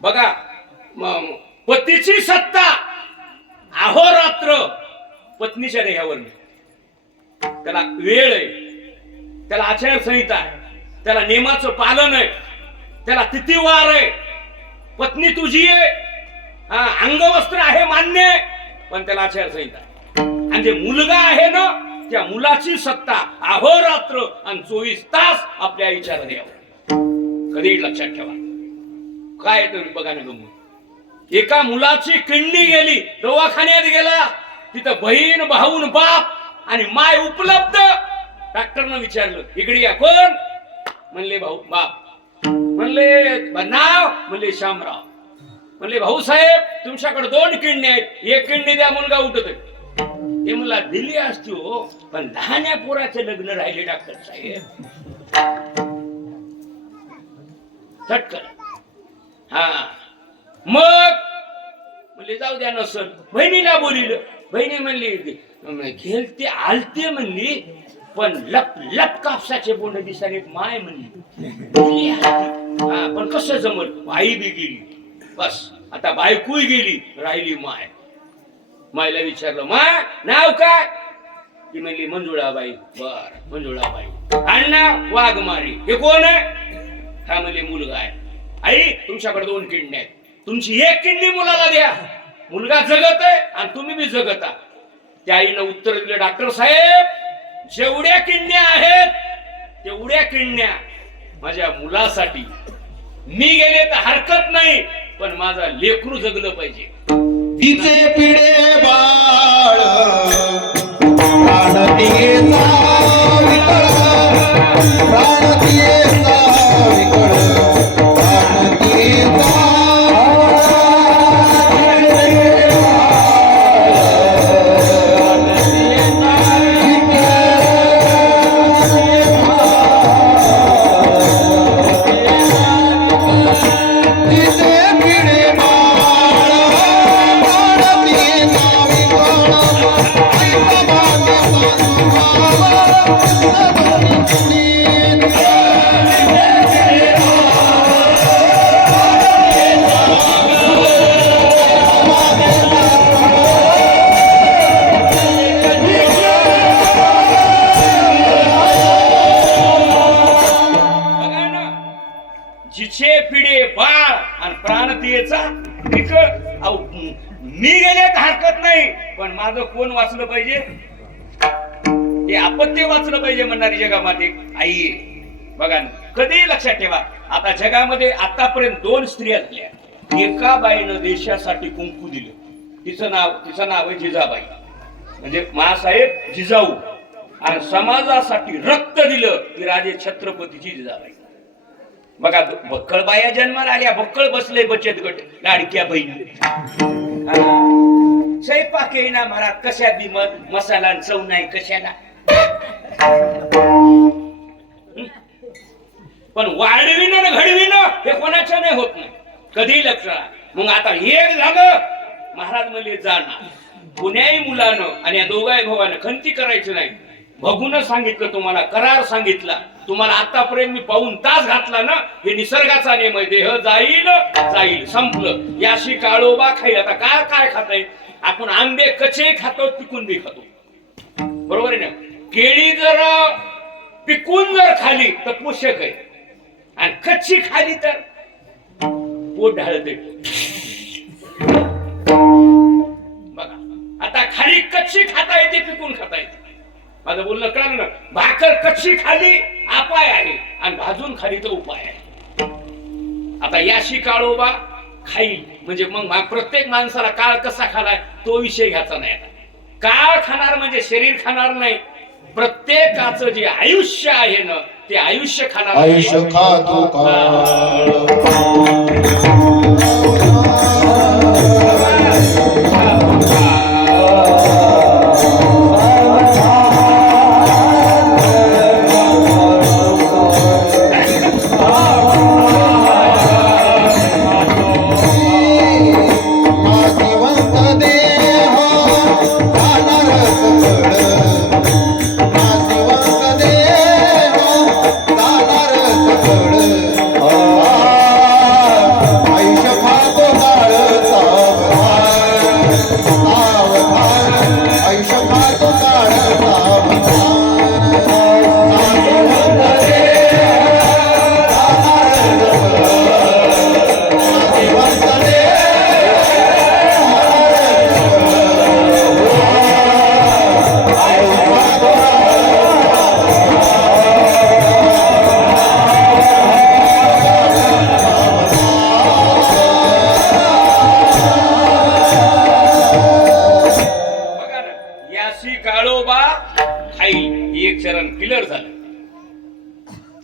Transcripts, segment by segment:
बघा पतीची सत्ता अहोरात्र पत्नीच्या देहावर, त्याला वेळ आहे, त्याला आचारसंहिता आहे, त्याला नियमाचं पालन आहे, त्याला तिथीवार आहे. पत्नी तुझी आहे, अंगवस्त्र आहे मान्य आहे, पण त्याला आचारसंहिता आहे. आणि जे मुलगा आहे ना, त्या मुलाची सत्ता अहोरात्र आणि 24 तास आपल्या आईच्या हृदयावर. कधी लक्षात ठेवा. काय तुम्ही बघा ना गमत, एका मुलाची किडनी गेली, दवाखान्यात गेला, तिथं बहीण भाऊन बाप आणि माय उपलब्ध. डॉक्टरनं विचारलं इकडे या, कोण? म्हणले भाऊ बाप. म्हणले नाव? म्हणले शामराव. म्हणले भाऊसाहेब तुमच्याकडे 2 किडनी आहेत, एक किडनी द्या, मुलगा उठत. ते मला दिली असती हो, पण लहान्या पोराचे लग्न राहिले डॉक्टर साहेब. चटकन मग म्हणले जाऊ द्या नसल. बहिणीला बोलिलं, बहिणी म्हणली खेळते आलते म्हणली, पण लप लप कापसाचे बोंड दिसाले माय म्हणली. पण कसं जमल, आई बी गेली, बस आता बायकोही गेली, राहिली माय. मायला विचारलं माय नाव काय? ती म्हणली मंजुळाबाई. बर मंजुळाबाई. अण्णा वाघमारी. हे कोण आहे? हा म्हणले मुलगा आहे. आई तुमच्याकडे 2 किडनी आहेत, तुमची 1 किडनी मुलाला द्या, मुलगा जगत आहे आणि तुम्ही बी जगता. त्या आईनं उत्तर दिलं डॉक्टर साहेब जेवढ्या किडन्या आहेत तेवढ्या किडन्या माझ्या मुलासाठी. मी गेले तर हरकत नाही, पण माझा लेकरू जगलं पाहिजे. तिचे पिढे बाळ प्राणतीचा विकळ, प्राणतीचा विकळ, प्राणतीचा जिचे पिढे बाळ आणि प्राणतीयेचा विकळ. मी गेले तर हरकत नाही, पण माझं कोण वाचलं पाहिजे? ते अपत्य वाचलं पाहिजे म्हणणारी जगामध्ये आई आहे. बघा कधी लक्षात ठेवा. आता जगामध्ये आतापर्यंत 2 स्त्रिया झाल्या. एका बाईनं देशासाठी कुंकू दिलं, तिचं नाव आहे जिजाबाई, म्हणजे मासाहेब जिजाऊ. आणि समाजासाठी रक्त दिलं की राजे छत्रपतीची जिजाबाई. बघा बक्कळ बाया जन्माला आल्या, बक्कळ बसले बचत गट, लाडक्या बहिणी. स्वयंपाक येईना मला, कशा बी मसाला चव नाही कशाला. पण वाढविणं घडविणं हे कोणाचं नाही होत नाही, कधी लक्षात. मग आता एक झालं, महाराज म्हणले जाणार कुण्याही मुलानं आणि या दोघाही भावानं खंती करायचं नाही. बघूनच सांगितलं तुम्हाला, करार सांगितला तुम्हाला. आतापर्यंत मी पाऊण तास घातला ना, हे निसर्गाचा नियम आहे. देह जाईल जाईल, संपलं. याशी काळोबा खाईल. आता काय काय खाताय आपण? आंबे कच्चे खातो, पिकून बी खातो, बरोबर आहे ना. केळी जर पिकून जर खाली तर पोषक आहे, आणि कच्ची खाली तर पोट ढाळते. बघा आता खाली कच्ची खाता येते, पिकून खाता येते. माझं बोलणं कळलं ना. भाकर कच्ची खाली अपाय आहे, आणि भाजून खाली तर उपाय आहे. आता याशी काळोबा खाईल म्हणजे मग प्रत्येक माणसाला काळ कसा खालाय तो विषय घ्यायचा नाही. आता काळ खाणार म्हणजे शरीर खाणार नाही, प्रत्येकाचं जे आयुष्य आहे ना ते आयुष्य खाणार. आयुष्य खातो काळ. एक चरण क्लिअर झालं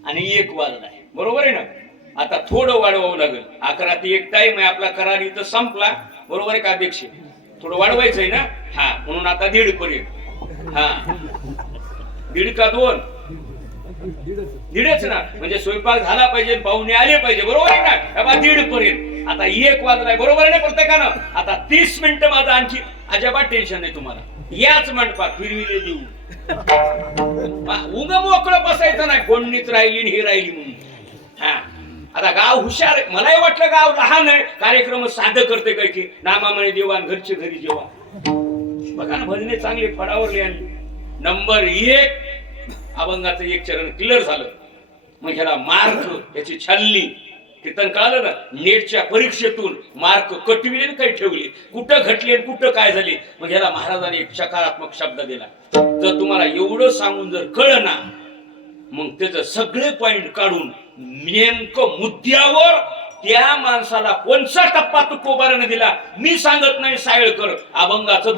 आणि एक वाजलाय, बरोबर आहे ना? आता थोडं वाढवावं लागेल. 11 ते 1 टाइम आहे आपला, करार इथं संपला, बरोबर आहे का अध्यक्ष? थोडं वाढवायचंय ना, हा, म्हणून आता 1:30 पर्यंत. हा, 1:30 का 2? 1:30च ना, म्हणजे स्वयंपाक झाला पाहिजे, पाहुणे आले पाहिजे, बरोबर आहे ना? बाबा 1:30 पर्यंत. आता 1 वाजलाय, बरोबर आहे ना प्रत्येकानं? आता 30 मिनिटं माझं आणखी अजिबात टेन्शन नाही तुम्हाला. याच मंडपात फिरविले देऊ, उग मोकळं बसायचं नाही, कोणनीच राहिली आणि ही राहिली म्हणून. हा, आता गाव हुशार आहे. मलाही वाटलं गाव लहान आहे, कार्यक्रम साधं करते काय की नामामणे देवान घरचे घरी जेवा. बघा ना, भजने चांगले फडावरले आणले. नंबर 1 अभंगाचं एक चरण क्लिअर झालं. मग ह्याला मार्क, याची छाननी कीर्तन कळालं ना, नेटच्या परीक्षेतून मार्क कटविले काही ठेवले, कुठं घटले कुठं काय झाले. मग ह्याला महाराजांनी एक सकारात्मक शब्द दिला. जर तुम्हाला एवढं सांगून जर कळलं ना, मग त्याचं सगळे पॉइंट काढून नेमकं मुद्द्यावर त्या माणसाला कोणचा टप्पा तुकोबाराने दिला मी सांगत नाही. सायळकर अभंगाचं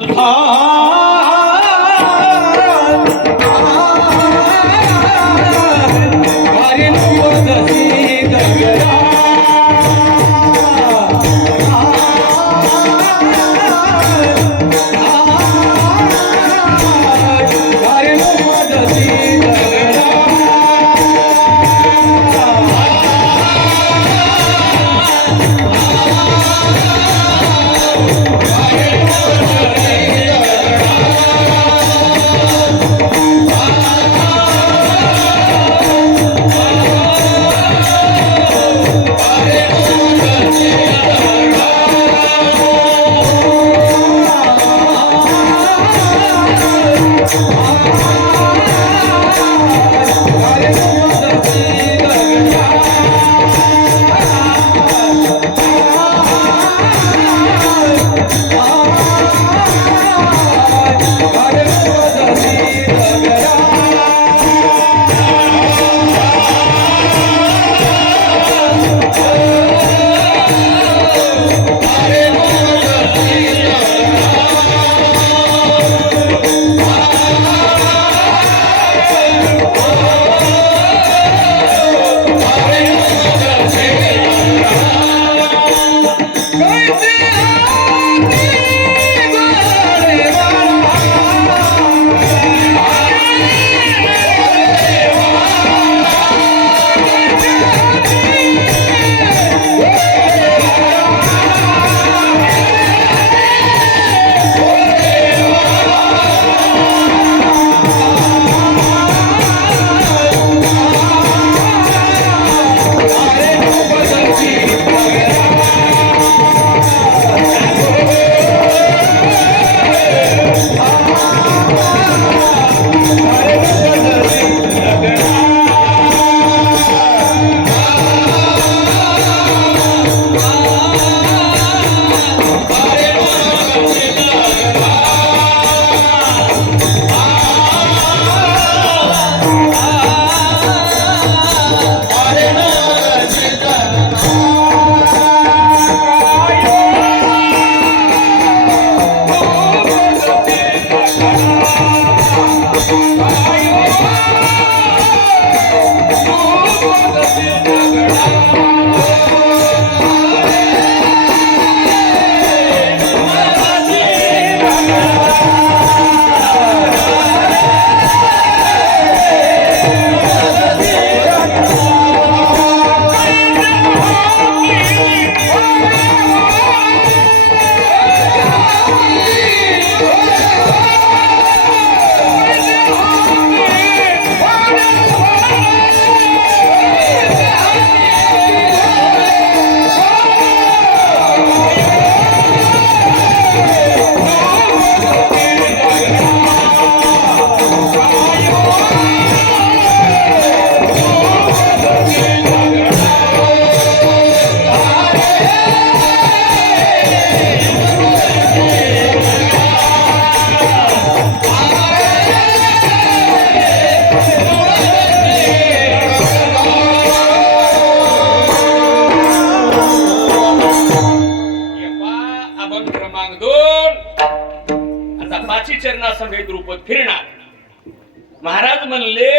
महाराज म्हणले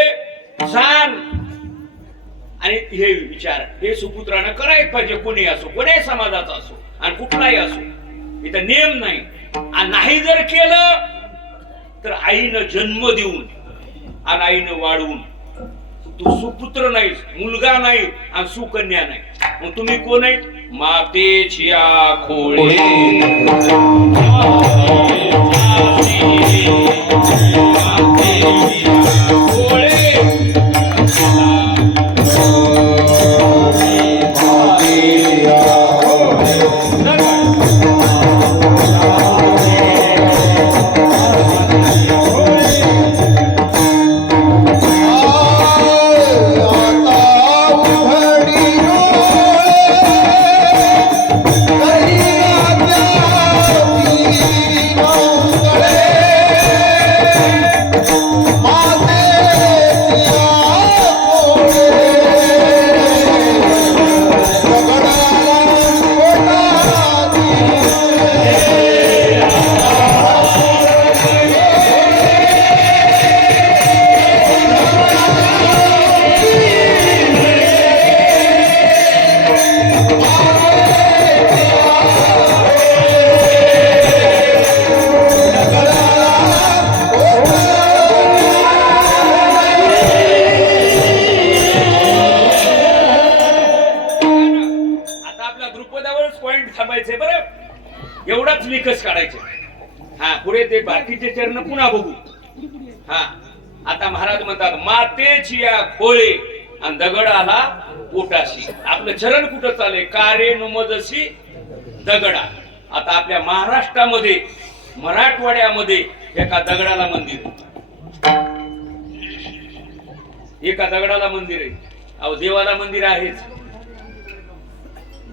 छान आणि हे विचार हे सुपुत्रानं करायला पाहिजे, कोणी असो, कोण्याही समाजाचा असो आणि कुठलाही असो. इथं नियम नाही. आणि नाही जर केलं तर आईनं जन्म देऊन आणि आईनं वाढवून तू सुपुत्र नाहीस, मुलगा नाही आणि सुकन्या नाही. मग तुम्ही कोण आहे? मातेची खोळे. एवढाच निकष काढायचे. हा पुढे ते बाकीचे चरण पुन्हा बघू. हा आता महाराज म्हणतात मातेची या खोळे आणि दगड आला पोटाशी. आपलं चरण कुठं चालले? कारे नुमदशी दगडा. आता आपल्या महाराष्ट्रामध्ये मराठवाड्यामध्ये एका दगडाला मंदिर, एका दगडाला मंदिर आहे. अहो देवाला मंदिर आहेच,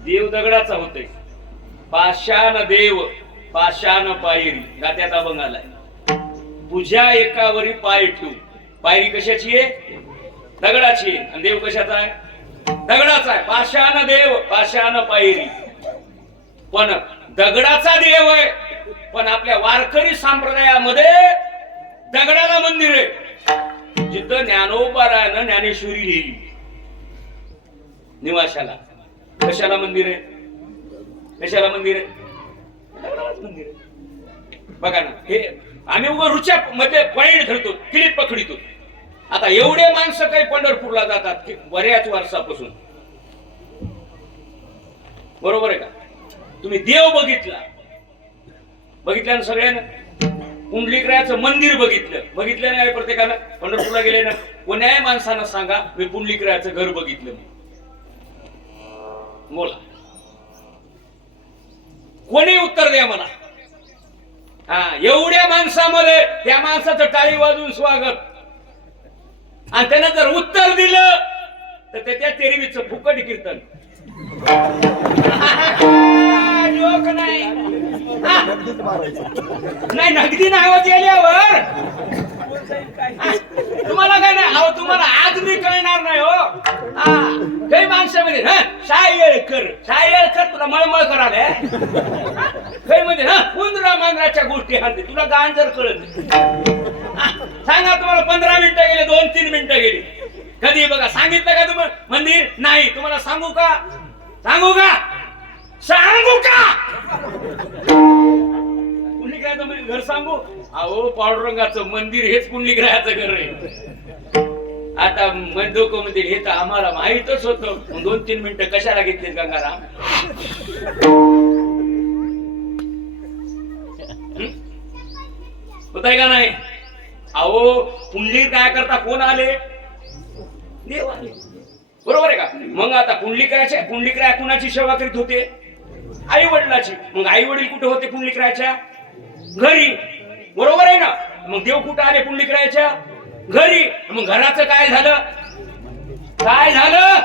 देव दगडाचा होतय. पाषाण देव पाषाण पायरी गात्यात अभंग आलाय. पूजा एकावरी पाय ठेवू. पायरी कशाची आहे? दगडाची आहे. आणि देव कशाचा आहे? दगडाचा आहे. पाषाण देव पाषाण पायरी. पण दगडाचा देव आहे, पण आपल्या वारकरी संप्रदायामध्ये दगडाला मंदिर आहे. जिथं ज्ञानोबारानं ज्ञानेश्वरी लिहिली निवाशाला. कशाला मंदिर आहे? कशाला मंदिर आहे? दगडालाच मंदिर आहे. बघा ना, हे आम्ही उगा रुच्या मध्ये पॉइंट धरतो, किलीट पकडितो. आता एवढे माणसं काही पंढरपूरला जातात की बऱ्याच वर्षापासून, बरोबर आहे का? तुम्ही देव बघितला, बघितल्या ना सगळ्यांना? पुंडलिकरायाचं मंदिर बघितलं नाही प्रत्येकानं? पंढरपूरला गेले ना, कोण्याही माणसानं सांगा मी पुंडलिकरायाचं घर बघितलं. बोला, कोणी उत्तर द्या मला. हा एवढ्या माणसामध्ये त्या माणसाचं टाळी वाजून स्वागत. आणि त्यानं जर उत्तर दिलं तर त्या तेरवीचं फुकट कीर्तन. नाही नगदी नाव गेल्यावर तुम्हाला काय नाही. अहो तुम्हाला आज मी कळणार नाही हो. काही माणसामध्ये शायळकर तुला मळमळ करायला काही मध्ये उंदरा मांजराच्या गोष्टी हाते तुला गांजर कळत. सांगा तुम्हाला 15 मिनिटं गेले, 2-3 मिनिटं गेली. कधी बघा सांगितलं का तुम्हाला मंदिर नाही? तुम्हाला सांगू का? सांगू का? सांगू का? पुंडलिकरायाचं घर सांगू? अहो पांडुरंगाचं मंदिर हेच पुंडलिकरायाचं घर आहे. आता लोक म्हणतील हे तर आम्हाला माहितच होतं, 2-3 मिनिटं कशाला घेतले गंगाराम? होताय का नाही? अहो पुंडलिक काय करता? कोण आले? देव आले. बरोबर आहे का? मग आता पुंडलिकराय कुणाची सेवा करीत होते? आई वडिलाची. मग आई वडील कुठे होते पुंडलिकरायाच्या? घरी. बरोबर आहे ना? मग देव कुठे आले? पुंडलिकरायाच्या घरी. मग घराचं काय झालं? काय झालं?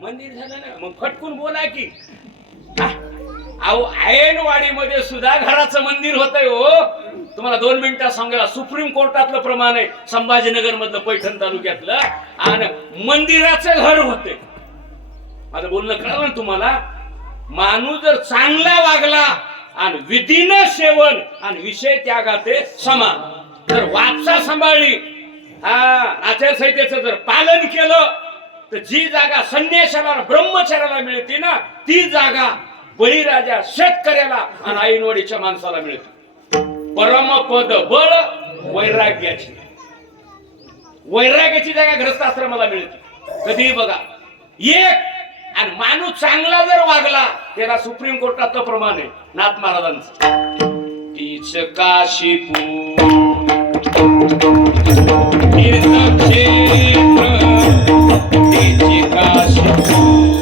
मंदिर झालं ना. मग फटकून बोला की अहो ऐनवाडीमध्ये सुद्धा घराचं मंदिर होतंय हो. तुम्हाला 2 मिनिटात सांगायला सुप्रीम कोर्टातलं प्रमाण आहे, संभाजीनगर मधलं पैठण तालुक्यातलं. आणि मंदिराचं घर होते. माझं बोलणं कळलं ना तुम्हाला? माणूस जर चांगला वागला आणि विधीनं सेवन आणि विषय त्यागाते समान, जर वापसा सांभाळली आचारसंहितेचं जर पालन केलं तर जी जागा संन्याशाला ब्रह्मचार्याला मिळते ना, ती जागा बळीराजा शेतकऱ्याला आणि ऐनवडीच्या माणसाला मिळते. परमपद बळ वैराग्याची जागा ग्रस्ताश्रमाला मिळते. कधीही बघा, एक आणि माणूस चांगला जर वागला त्याला सुप्रीम कोर्टात प्रमाण आहे नाथ महाराजांचं. तीच काशीपूर तीर्थक्षेत्र तीची काशीपूर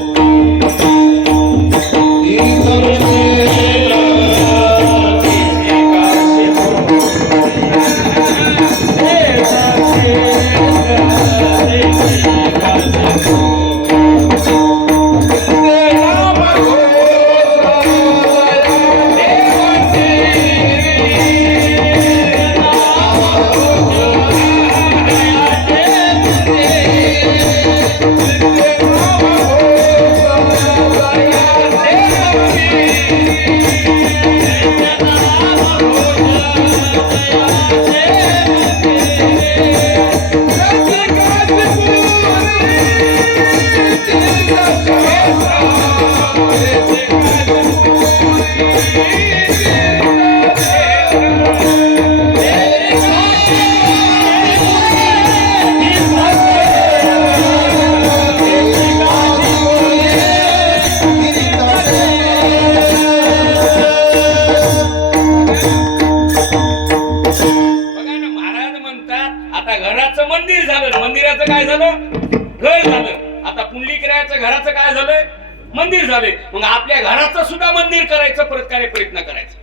मंदिर झाले. मग आपल्या घराचं सुद्धा मंदिर करायचं प्रयत्न करायचा.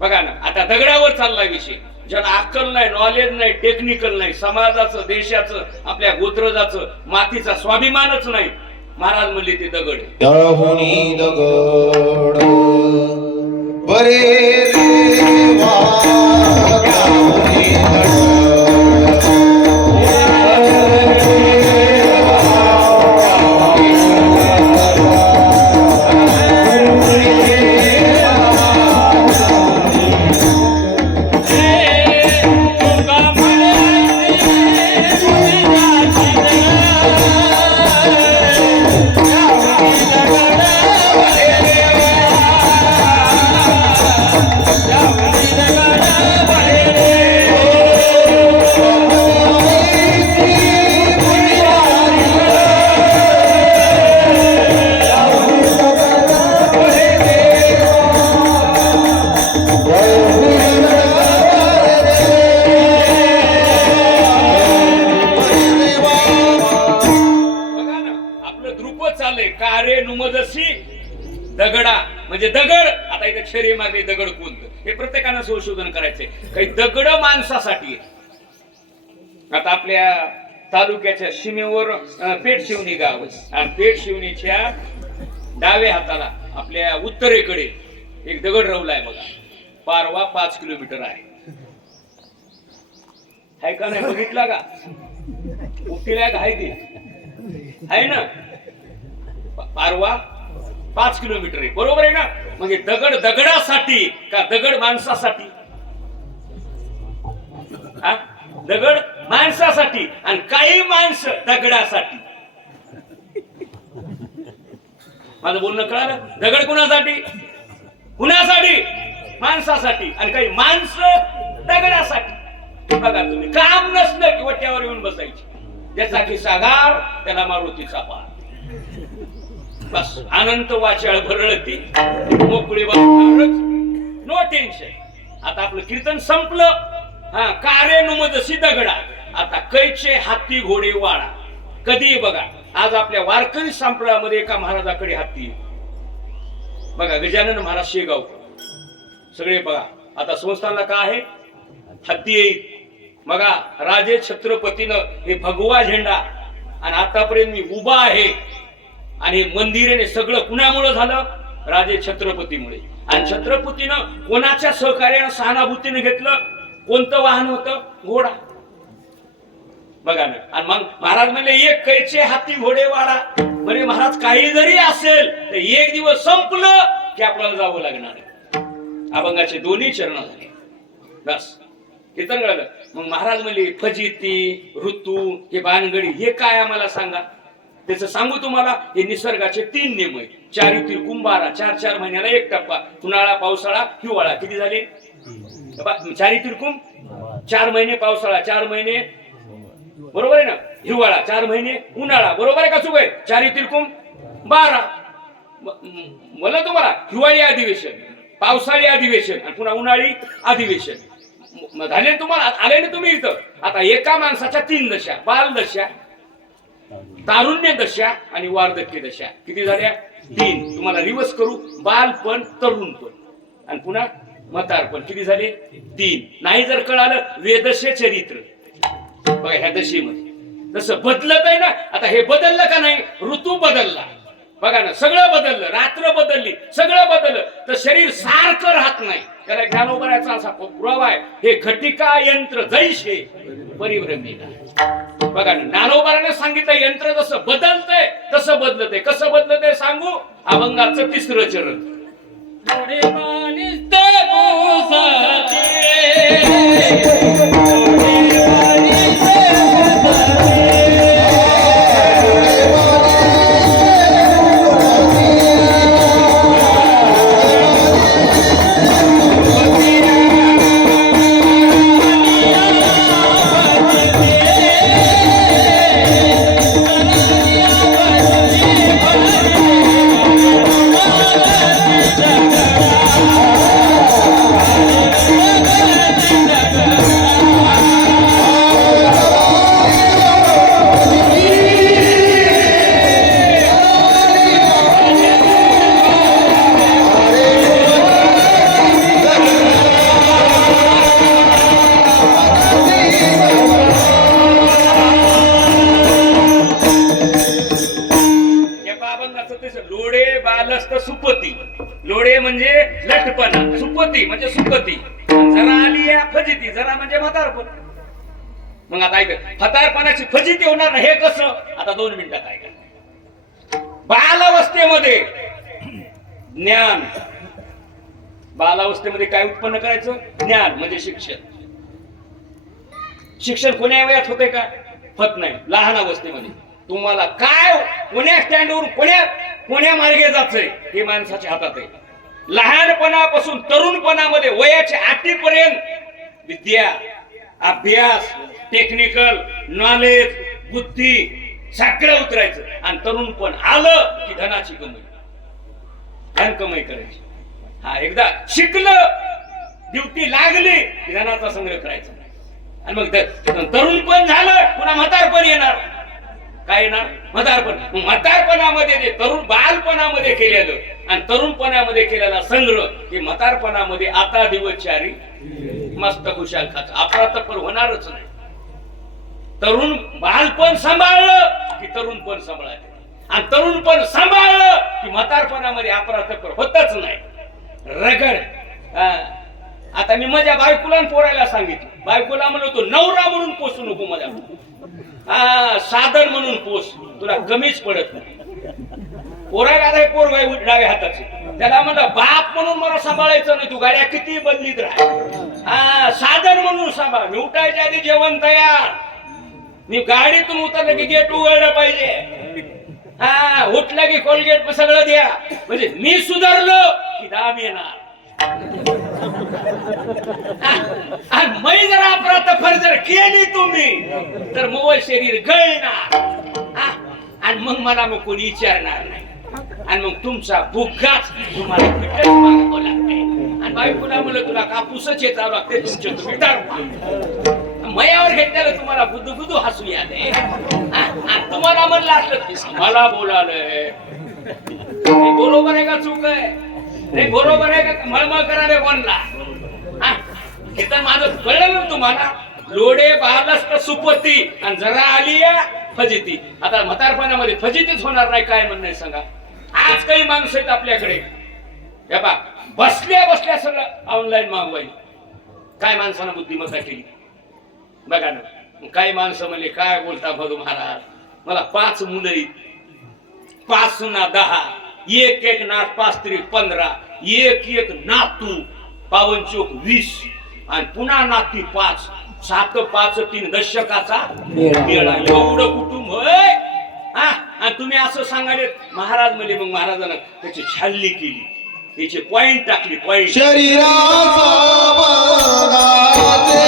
बघा ना, आता दगडावर चाललाय विषय. ज्याला अक्कल नाही, नॉलेज नाही, टेक्निकल नाही, समाजाचं, देशाचं, आपल्या गोत्रजाचं, मातीचा स्वाभिमानच नाही, महाराज म्हणले ते दगड त्याहुनी दगड बरे देवा त्याहुनी दगड दगडा म्हणजे दगड. आता इथे छेरी मारली, दगड कोणतं हे प्रत्येकानं संशोधन करायचंय. काही दगड माणसासाठी. आता आपल्या तालुक्याच्या सीमेवर पेठशिवणी गाव आहे आणि पेठशिवणीच्या डाव्या हाताला आपल्या उत्तरेकडे एक दगड रवलाय बघा. पारवा 5 किलोमीटर आहे का नाही? बघितला का? उठीला आहे ते आहे ना. पारवा 5 किलोमीटर आहे, बरोबर आहे ना. म्हणजे दगड दगडासाठी का दगड माणसासाठी? दगड माणसासाठी आणि काही माणसं दगडासाठी. माझं बोलणं कळालं? दगड कुणासाठी? कुणासाठी? माणसासाठी. आणि काही माणसं दगडासाठी. बघा तुम्ही, काम नसलं की वट्यावर येऊन बसायची. ज्याचा की सागार त्याला मारुतीचा पार. बस अनंत वाचाळ भरळती मोकळी बसणारच, नो टेन्शन. आता आपलं कीर्तन संपलं. कारे नुमदसी दगडा, आता कैचे हाती घोडे वाळा. कधी बघा, आज आपल्या वारकरी संप्रदायामध्ये एका महाराजाकडे हत्ती. बघा, गजानन महाराज शेगाव सगळे बघा. आता संस्थानला काय आहे? हत्ती येईल. बघा, राजे छत्रपतीनं हे भगवा झेंडा आणि आतापर्यंत मी उभा आहे. आणि मंदिराने सगळं कुणामुळे झालं? राजे छत्रपतीमुळे. आणि छत्रपतीनं कोणाच्या सहकार्यानं सहानुभूतीने घेतलं? कोणतं वाहन होतं? घोडा. बघा ना. आणि मग महाराज म्हणले एक कैचे हाती घोडे वाळा. म्हणजे महाराज काही जरी असेल तर एक दिवस संपलं की आपल्याला जावं लागणार आहे. अभंगाचे दोन्ही चरण झाले. बस कीर्तन कळलं. मग महाराज म्हणले फजिती ऋतू हे भानगडी हे काय आम्हाला सांगा. त्याचं सांगू तुम्हाला. हे निसर्गाचे 3 नियम आहेत. 4 ऋतू कुंभारा, 4 महिन्याला 1 टप्पा, उन्हाळा पावसाळा हिवाळा. किती झाले? 4 ऋतू 4 महिने पावसाळा, 4 महिने बरोबर आहे ना हिवाळा, 4 महिने उन्हाळा, बरोबर आहे का चुक आहे? 4 ऋतू 12. मला तुम्हाला हिवाळी अधिवेशन, पावसाळी अधिवेशन आणि पुन्हा उन्हाळी अधिवेशन झाले. तुम्हाला आले ना तुम्ही इथं. आता एका माणसाच्या 3 दशा, बाल दशा, तारुण्य दशा आणि वार्धक्य दशा. किती झाल्या? 3. तुम्हाला रिवर्स करू. बालपण, तरुणपण आणि पुन्हा म्हातारपण. किती झाले? 3. नाही जर कळालं वेदशे चरित्र बघा ह्या दशेमध्ये तसं बदलत आहे ना. आता हे बदललं का नाही? ऋतू बदलला बघा ना, सगळं बदललं, रात्र बदलली, सगळं बदललं, तर शरीर सारखं राहत नाही. त्याला ज्ञानोबराचा असा पुरावा आहे. हे घटिका यंत्र जैसे परिभ्रमिका. बघा ना, ज्ञानोबराने सांगितलं यंत्र जसं बदलतंय तसं बदलतंय. कसं बदलतंय सांगू. अभंगाचं 3रं चरण. लोडे बालस्त सुपती. लोडे म्हणजे लठपणा, सुपती म्हणजे सुपती, जरा आली या फजिती, जरा म्हणजे म्हातारपण. मग आता ऐक, म्हातारपणाची फजिती होणार ना हे कसं? आता 2 मिनिटात ऐका. बालावस्थेमध्ये ज्ञान, बालावस्थेमध्ये काय उत्पन्न करायचं? ज्ञान म्हणजे शिक्षण. शिक्षण कोण्या वयात होते का? होत नाही. लहान अवस्थेमध्ये तुम्हाला काय कोण्या स्टँडवरून कोण्या मार्गे जायचंय हे माणसाच्या हातात आहे. लहानपणापासून तरुणपणामध्ये वयाच्या 80पर्यंत विद्या, अभ्यास, टेक्निकल नॉलेज, बुद्धी सगळं उतरायचं. आणि तरुणपण आलं की धनाची कमाई, धन कमाई करायची. हा एकदा शिकलं, ड्युटी लागली की धनाचा संग्रह करायचा. आणि मग तरुणपण झालं पुन्हा म्हातारपण येणार. काय येणार? म्हातारपण. म्हातारपणामध्ये जे तरुण बालपणामध्ये केलेलं आणि तरुणपणामध्ये केलेला संग्रह हे म्हातारपणामध्ये आता दिवसचारी मस्त खुशाल खाच. अपरातपर होणारच नाही. तरुण बालपण सांभाळलं की तरुणपण सांभाळायचं आणि तरुणपण सांभाळलं की म्हातारपणामध्ये अपरातपर होतच नाही. रगड. आता मी माझ्या बायकोला पोरायला सांगितलं. बायकोला म्हणतो नवरा म्हणून पोसू नको माझ्या, साधन म्हणून पोस, तुला कमीच पडत नाही. पोरायला आता पोरगाय डाव्या हाताचे, त्याला म्हणलं बाप म्हणून मला सांभाळायचं नाही, तू गाड्या किती बदलीत राह. साधन म्हणून सांभाळ. मी उठायच्या आधी जेवण तयार, मी गाडीतून उतरलं की गेट उघडलं पाहिजे. उठलं की कोलगेट सगळं द्या, म्हणजे मी सुधारलो की दाम येणार. मै जर अपराध जर केली तुम्ही तर मोबाईल शरीर गळणार आणि मग मला मग कोणी विचारणार नाही. आणि मग तुमचा भुगाच तुम्हाला पिठच मागावं लागते. आणि बायकोला म्हणलं तुला कापूसच येतावं लागते, तुमचे तुम्ही दारू मयावर घेतल्याला तुम्हाला बुद्धू हसू यादे. तुम्हाला म्हणलं असलं मला बोलालंय, बरोबर आहे का चूक आहे? नाही बरोबर आहे का? मळमळ करायला कोणला? हे तर माझं कळलं ना तुम्हाला. लोडे बालस्त सुपती आणि जरा आली या फजिती. आता म्हातारपणामध्ये फजितीच होणार नाही. काय म्हणणं आहे सांगा? आज काही माणसं आहेत आपल्याकडे बसल्या बसल्या सगळं ऑनलाईन मागवायला. काय माणसानं बुद्धिमत्ता केली बघा ना. काही माणसं म्हणले काय बोलता भगू महाराज, मला 5 मुलं आहेत, 5 सुना 10, एक नात 5 तरी 15, एक नातू 52 20. आणि पुन्हा नाती 5, 7 5 3 दशकाचा मेळा. एवढं कुटुंब होय. हा, आणि तुम्ही असं सांगाले महाराज म्हणले. मग महाराजांना त्याची छाननी केली, त्याचे पॉइंट टाकली. पॉइंट शरीराचा बघाचे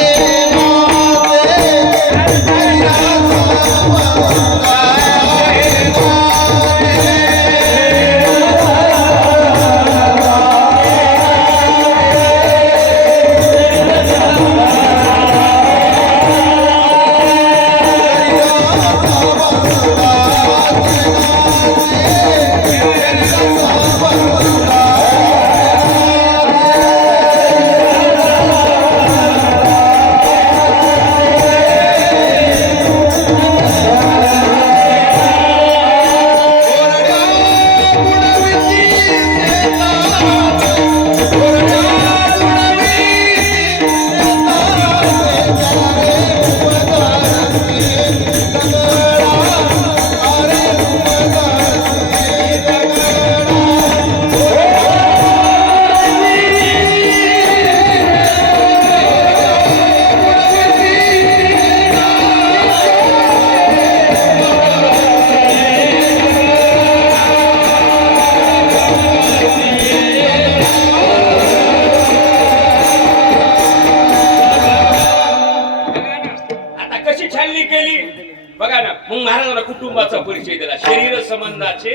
कुटुंबाचा परिचय दिला. शरीर संबंधाचे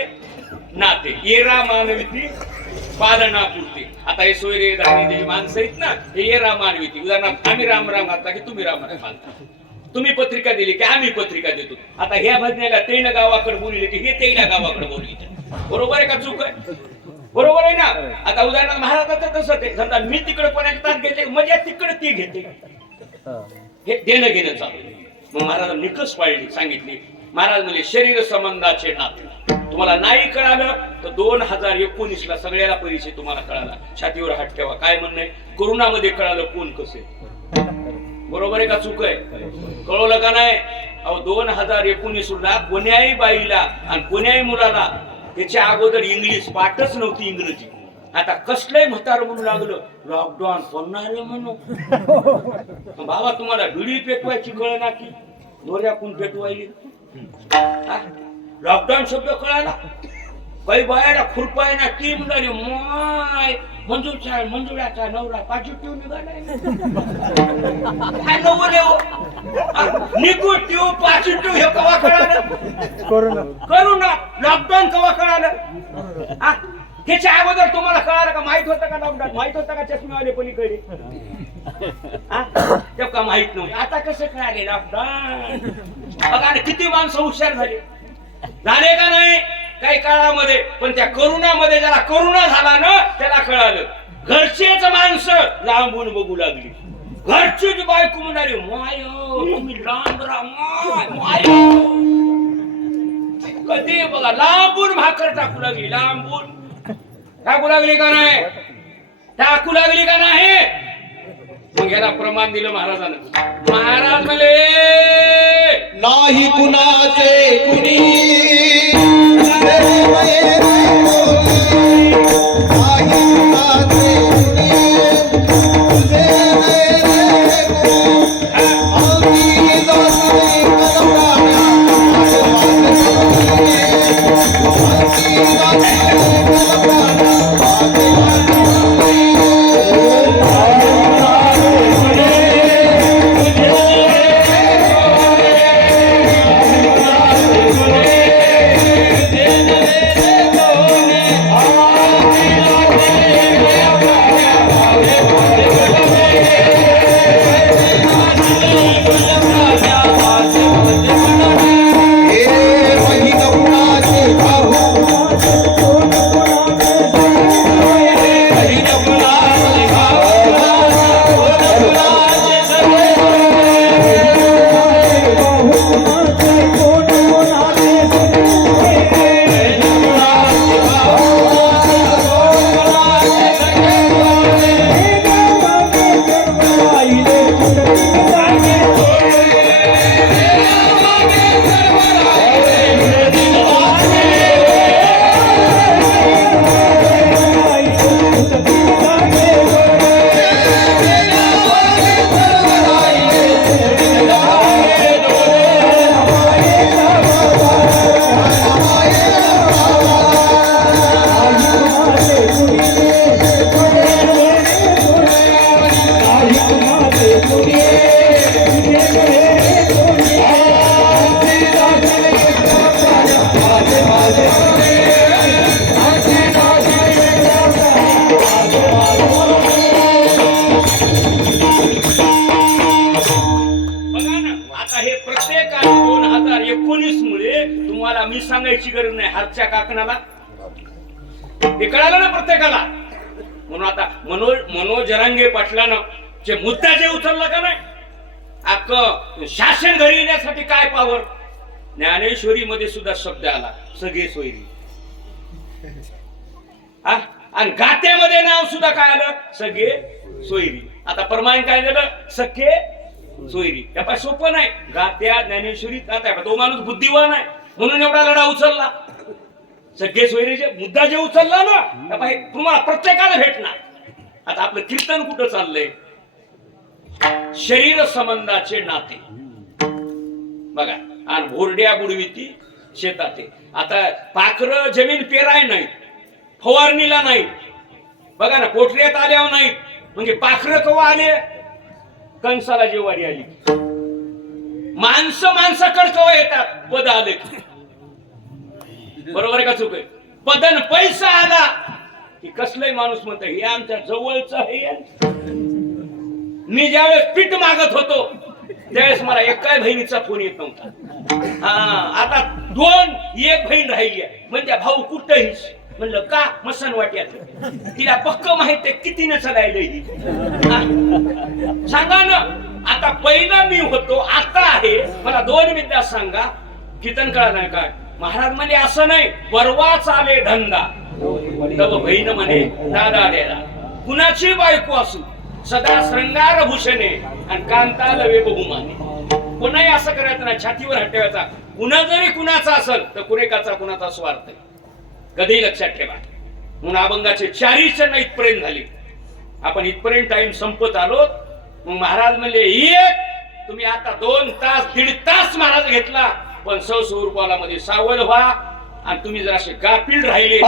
नाते, येरा मानविती पालनापुरते. आता हे सोयरे धारणी जे माणसं आहेत ना, हे येरा मानविती. उदाहरणार्थ आम्ही राम राम घालता की तुम्ही राम राम घालता, तुम्ही पत्रिका दिली की आम्ही पत्रिका देतो. आता ह्या भजनेला तेन गावाकडे बोलले की हे तेना गावाकडे बोलले. बरोबर आहे का चूक आहे? बरोबर आहे ना. आता उदाहरणार्थ महाराजाचं तसं ते समजा मी तिकडे कोणाच्या तास घेते म्हणजे तिकडे ती घेते, हे देणं घेणं चालू. मग महाराजांनी निकष पाळली, सांगितली. महाराज म्हणजे शरीर संबंधाचे नाते. तुम्हाला नाही कळालं तर 2019 ला सगळ्याला परिचय तुम्हाला कळाला. छातीवर हात ठेवा. काय म्हणणं आहे? कोरोनामध्ये कळालं कोण कसे. बरोबर आहे का चूक आहे? कळवलं का नाही? अहो 2019 ला कोण्याही बाईला आणि कोण्याही मुलाला त्याच्या अगोदर इंग्लिश पाठच नव्हती, इंग्रजी. आता कसलंही म्हातार म्हणू लागलं लॉकडाऊन पडणार म्हणू. बाबा तुम्हाला बिडी पेटवायची कळ ना की दोऱ्या कोण पेटवायली. लॉकडाऊन शब्द कळाला. काही बायाला खुरपाय ना की म्हणाली माय मंजुळाचा नवरा पॉझिटिव्ह निघालाय. काय नवरे निगेटिव्ह पॉझिटिव्ह हे कवा कळालं? करोना लॉकडाऊन कवा कळालं? त्याच्या अगोदर तुम्हाला कळालं का? माहित होतं का लॉकडाऊन? माहित होतं का चष्मेवाले पलीकडे? का माहित नव्हतं. आता कसं कळाले लॉकडाऊन? बघा किती माणसं हुशार झाले का नाही काही काळामध्ये. पण त्या करोनामध्ये ज्याला करोना झाला ना त्याला कळालं. घरचेच माणसं लांबून बघू लागली. घरचीच बायको म्हणाली माय तुम्ही लांब राहा माय. कधी बघा लांबून भाकर टाकू लागली. लांबून टाकू लागली का नाही? टाकू लागली का नाही? मग याला प्रमाण दिलं महाराजांना. महाराज म्हणले नाही कुणाचे कुणी 19 मुळे तुम्हाला मी सांगायची गरज नाही, हातच्या काकणाला हे कळालं ना प्रत्येकाला. म्हणून आता मनोज जरांगे पाटलानं जे मुद्दा जे उचलला का नाही, अख्खं शासन घरी येण्यासाठी काय पावर. ज्ञानेश्वरी मध्ये सुद्धा शब्द आला सगळे सोयरी, आणि गात्यामध्ये नाव सुद्धा काय आलं सगळे सोयरी. आता प्रमाण काय झालं सखे सोयरी. त्या सोपं नाही, गात्या ज्ञानेश्वरी तो माणूस बुद्धिवान आहे म्हणून एवढा लढा उचलला. सगळे सोयरीचे मुद्दा जे उचलला ना तुम्हाला प्रत्येकाला भेटणार. आता आपलं कीर्तन कुठं चाललंय, शरीर संबंधाचे नाते बघा, आणि भोरड्या बुडविती शेतात. आता पाखरं जमीन पेराय नाही, फवारणीला नाही, बघा ना पोटऱ्यात आल्यावर नाही, म्हणजे पाखरं कवा आले कंसाला जेवारी आली. माणसाकडे कवा येतात पद आले, बरोबर आहे का चुक आहे. पदन पैसा आला की कसलाही माणूस म्हणतो हे आमच्या जवळच आहे. मी ज्यावेळेस पीठ मागत होतो त्यावेळेस मला एका बहिणीचा फोन येत नव्हता. आता एक बहीण राहिली आहे, म्हणजे भाऊ कुठंही. म्हणलं का मसन वाट्यात, तिला पक्क माहित आहे कितीनं चालायला ही. सांगा ना, आता पहिला मी होतो आता आहे. मला 2 मिनिटात सांगा कीर्तन कळा नाही काय. महाराज म्हणे असं नाही, परवा चाले धंदा तव बहीण म्हणे दादा देदा. कुणाची बायको असू सदा श्रंगार भूषणे आणि कांता लवे बहुमाने. कोणाही असं करायचं नाही, छातीवर हात ठेवायचा. कुणा जरी कुणाचा असेल तर कुरेकाचा कुणाचा स्वार्थ आहे, कधी लक्षात ठेवा. म्हणून अभंगाचे 4 चरण इथपर्यंत झाले. आपण इथपर्यंत टाइम संपत आलो. मग महाराज म्हणले एक तुम्ही आता 2 तास 1.5 तास महाराज घेतला, पण स्वरूपाला मध्ये सावध व्हा. आणि तुम्ही जर असे गाफील राहिले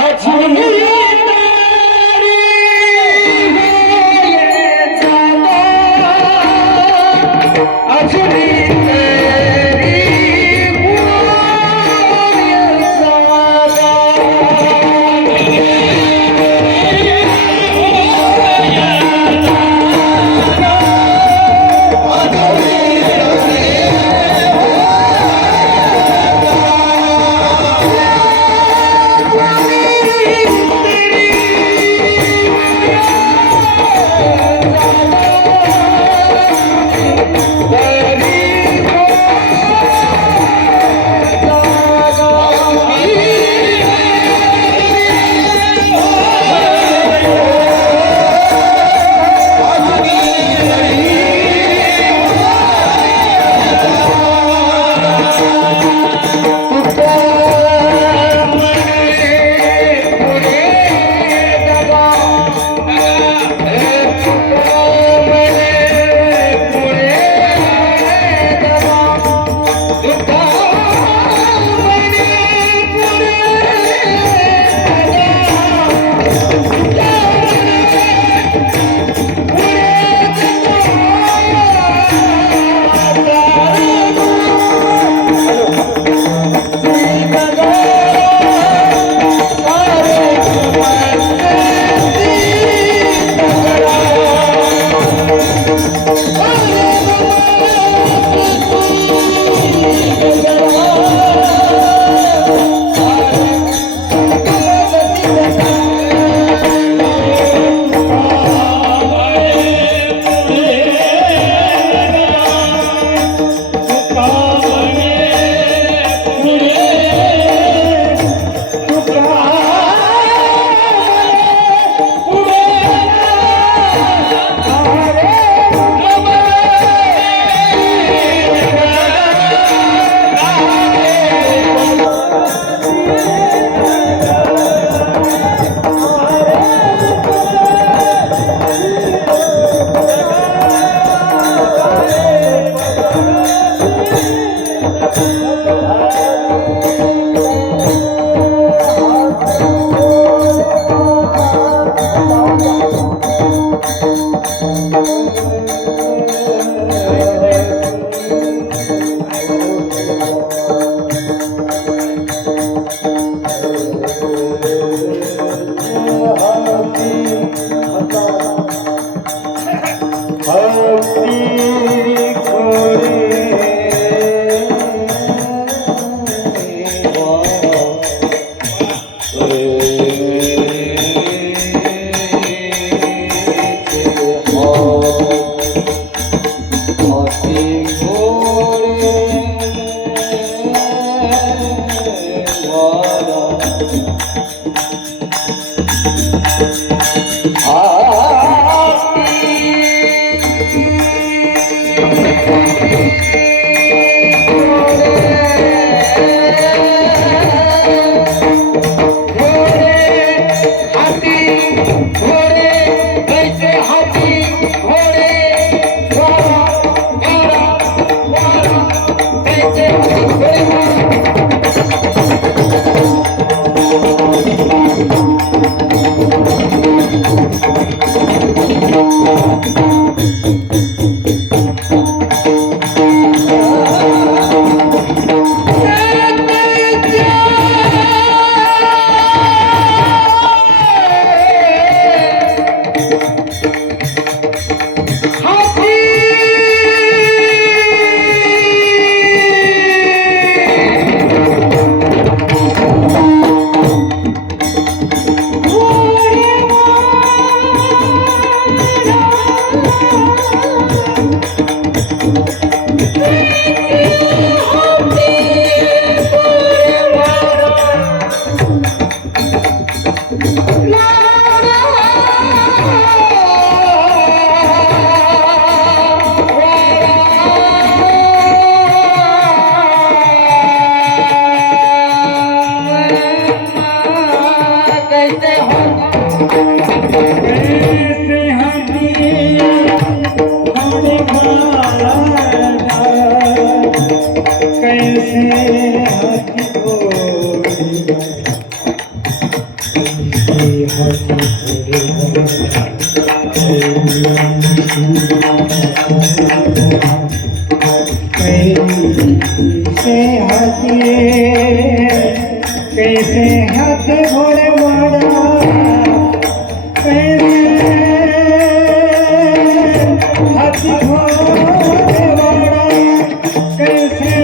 कैसे हाथ घोड़े वाड़ा हाथ घोड़े वाड़ा कैसे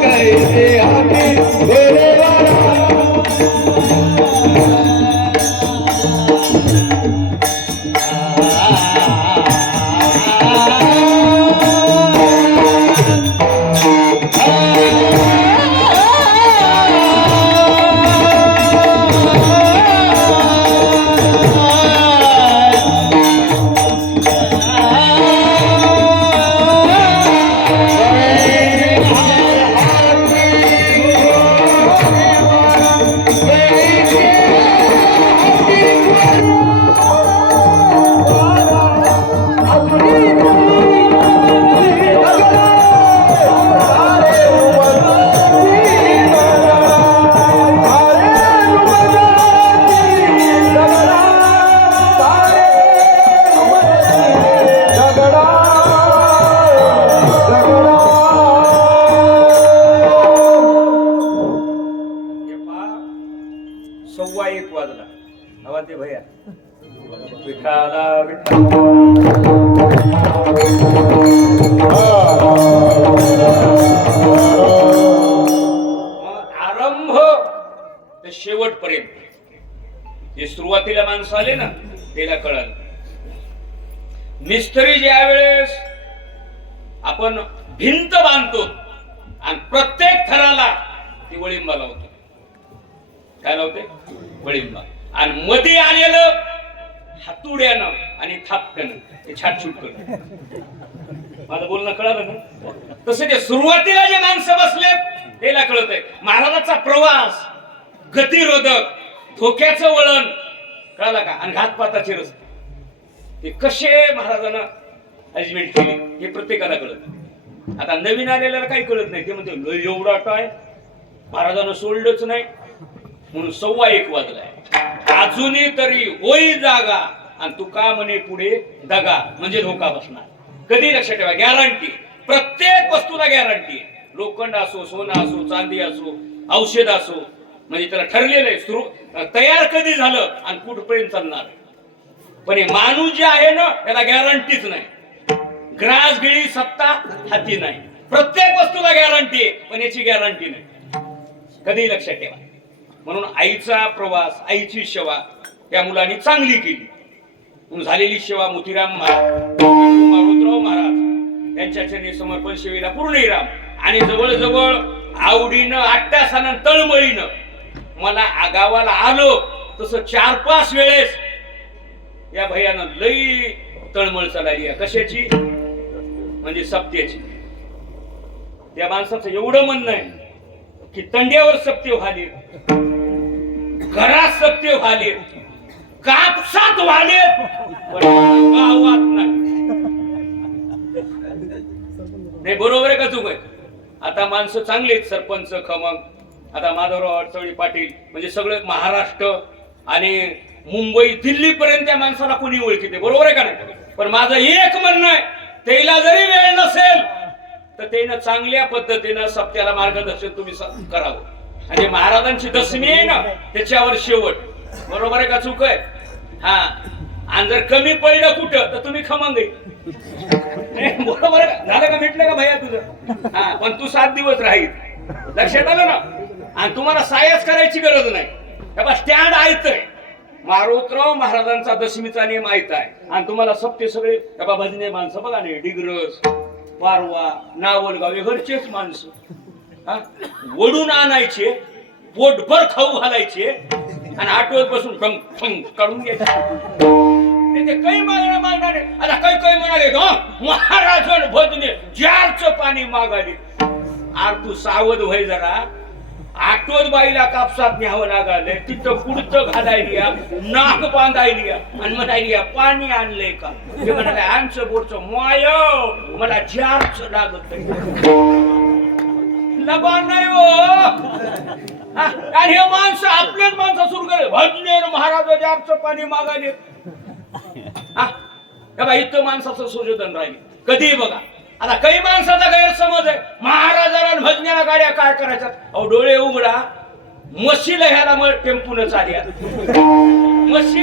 कैसे हाथी घोड़े वाला हे पहा, 1:15 वाजला. आवाज दे भैया. विठाला विठ्ठल. मग आरंभ ते शेवटपर्यंत जे सुरुवातीला माणसं आले ना त्याला कळलं. मिस्त्री ज्या वेळेस आपण भिंत बांधतो आणि प्रत्येक थराला ती वळिंबा लावतो. काय लावते? वळिंबा. आणि मध्ये आलेलं हातुड्यानं आणि थापट्यानं ते छाटछूट करतो. माझं बोलणं कळालं ना? तसे ते सुरुवातीला जे माणसं बसले त्याला कळत आहे. महाराजांचा प्रवास गतिरोधक, धोक्याचं वळण कळालं का? आणि घातपाताचे रस्ते ते कसे महाराजांना अरेंजमेंट केली हे प्रत्येकाला कळत. आता नवीन आलेल्याला काही कळत नाही. ते म्हणते एवढा टाय महाराजांना सोडलंच नाही म्हणून 1:15 वाजलाय. अजूनही तरी होई जागा आणि तू का म्हणे पुढे दगा म्हणजे धोका बसणार. कधी लक्षात ठेवा, गॅरंटी. प्रत्येक वस्तूला गॅरंटी. लोखंड असो, सोनं असो, चांदी असो, औषध असो, म्हणजे त्याला ठरलेलं आहे तयार कधी झालं आणि कुठपर्यंत चालणार. पण हे माणूस जे आहे ना त्याला गॅरंटीच नाही. ग्रास गिळी सत्ता हाती नाही. प्रत्येक वस्तूला गॅरंटी आहे पण याची गॅरंटी नाही. कधी लक्षात ठेवा. म्हणून आईचा प्रवास, आईची सेवा त्या मुलांनी चांगली केली. म्हणून झालेली सेवा मोतीराम महाराज, मारुतराव महाराज यांच्या चरणी समर्पण सेवेला पूर्ण विराम. आणि जवळजवळ आवडीनं, आट्टासानं, तळमळीनं मला गावाला आलो तसं 4-5 वेळेस या भैयानं लई तळमळ चालली. कशाची? म्हणजे सप्त्याची. त्या माणसाचं एवढं म्हणणं आहे की तंड्यावर सप्ते व्हाले, घरात सप्ते व्हाले, कापसात व्हाले, पण गावात नाही. बरोबर आहे का चुक आहे? आता माणसं चांगली आहेत. सरपंच खमंग, आता माधवराव अडचणी पाटील, म्हणजे सगळं महाराष्ट्र आणि मुंबई दिल्ली पर्यंत त्या माणसाला कोणी ओळखीते. बरोबर आहे का नाही? पण माझं एक म्हणणं आहे, त्याला जरी वेळ नसेल तर त्यानं चांगल्या पद्धतीनं सप्त्याला मार्गदर्शन तुम्ही करावं. आणि महाराजांची दशमी आहे ना त्याच्यावर शेवट. बरोबर आहे का चूक आहे? हा. आणि जर कमी पडलं कुठं तर तुम्ही खमंग आहे. बरोबर आहे. झालं का? भेटलं का भैया तुझं? हा. पण तू 7 दिवस राहील. लक्षात आलं ना? आणि तुम्हाला सायच करायची गरज नाही. स्टँड ऐकतंय. मारुतराव महाराजांचा दशमीचा नियम ऐकत आहे आणि तुम्हाला सप्ते सगळे भजने माणसं बघा नाही, डिग्रस, पारवा, नावलगाव हे घरचेच माणसं. वडून आणायचे, पोटभर खाऊ घालायचे आणि आठवत बसून ठंग ठंग काढून घ्यायचे. काही मागणारे आता काही म्हणाले महाराज भजने जारचं पाणी मागाले. आर तू सावध व्हाय जरा. आठवत बाईला कापसात न्यावं लागले, तिथं पुढचं घालायला, नाक बांधायली आणि म्हणायली पाणी आणलंय का? हे म्हणाले आमचं बोरचं माय मला जारचं लागत लबान नाही हो. आणि हे माणसं आपल्याच माणसं सुरू केले भजने महाराज जारचं पाणी मागायले. इथं माणसाचं संशोधन राहिले. कधी बघा. आता काही माणसाचा गैरसमज आहे महाराजाला भजण्याला गाड्या काय करायच्या. अहो डोळे उघडा. म्हशीला ह्याला मग टेम्पून चालल्या म्हशी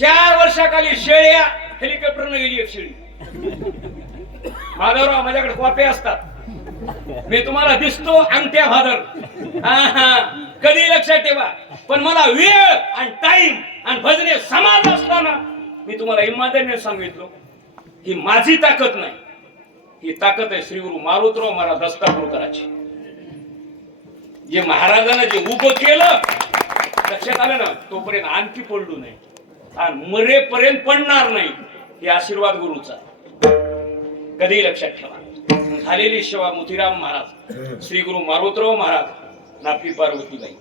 4 वर्षाखाली शेळ्या हेलिकॉप्टरनं गेली एक शेळी. माधवराव माझ्याकडे कॉपे असतात, मी तुम्हाला दिसतो अंगठ्या भादर. कधी लक्षात ठेवा, पण मला वेळ आणि टाइम आणि भजने समाज असला ना, मी तुम्हाला इमानदारीने सांगितलं, ही माझी ताकद नाही, ही ताकद आहे श्री गुरु मारुतराव महाराज दस्तापूरकराची. जे महाराजांना जे उभं केलं लक्षात आलं ना, तोपर्यंत आणखी पडलो नाही आणि मरेपर्यंत पडणार नाही, हे आशीर्वाद गुरुचा. कधी लक्षात ठेवा. झालेली सेवा मोतीराम महाराज, श्री गुरु मारुतराव महाराज, नापी पार्वतीबाई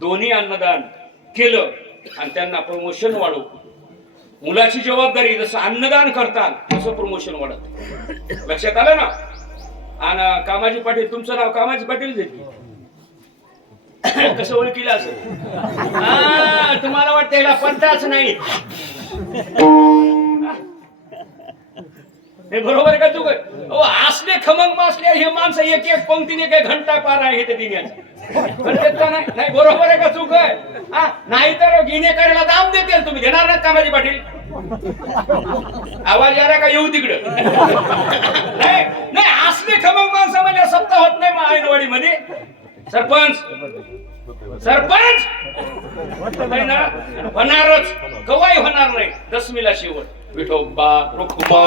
दोन्ही अन्नदान केलं आणि त्यांना प्रमोशन वाढवलं. मुलाची जबाबदारी जसं अन्नदान करतात तसं प्रमोशन वाढत. लक्षात आलं ना. आणि कामाजी पाटील, तुमचं नाव कामाजी पाटील घेतली कसं ओळखीलं असेल. तुम्हाला वाटतं याला पंथाच नाही, हे बरोबर का चुक? असले खमंग मासले हे माणसं एक एक पंक्तीने काय घंटा पार आहे ते दिन्याचा. नाही बरोबर आहे का चुक आहे? नाही तर गिने करायला दाम देतील. तुम्ही देणार ना कामाजी पाटील? आवाज याला का येऊ तिकडं? नाही असले खमंग माणसं म्हणजे सप्ताह होत नाही मग ऐनवाडी मध्ये. सरपंच होणारच, कवाई होणार नाही. 10वीला शेवट विठोबा रुक्मा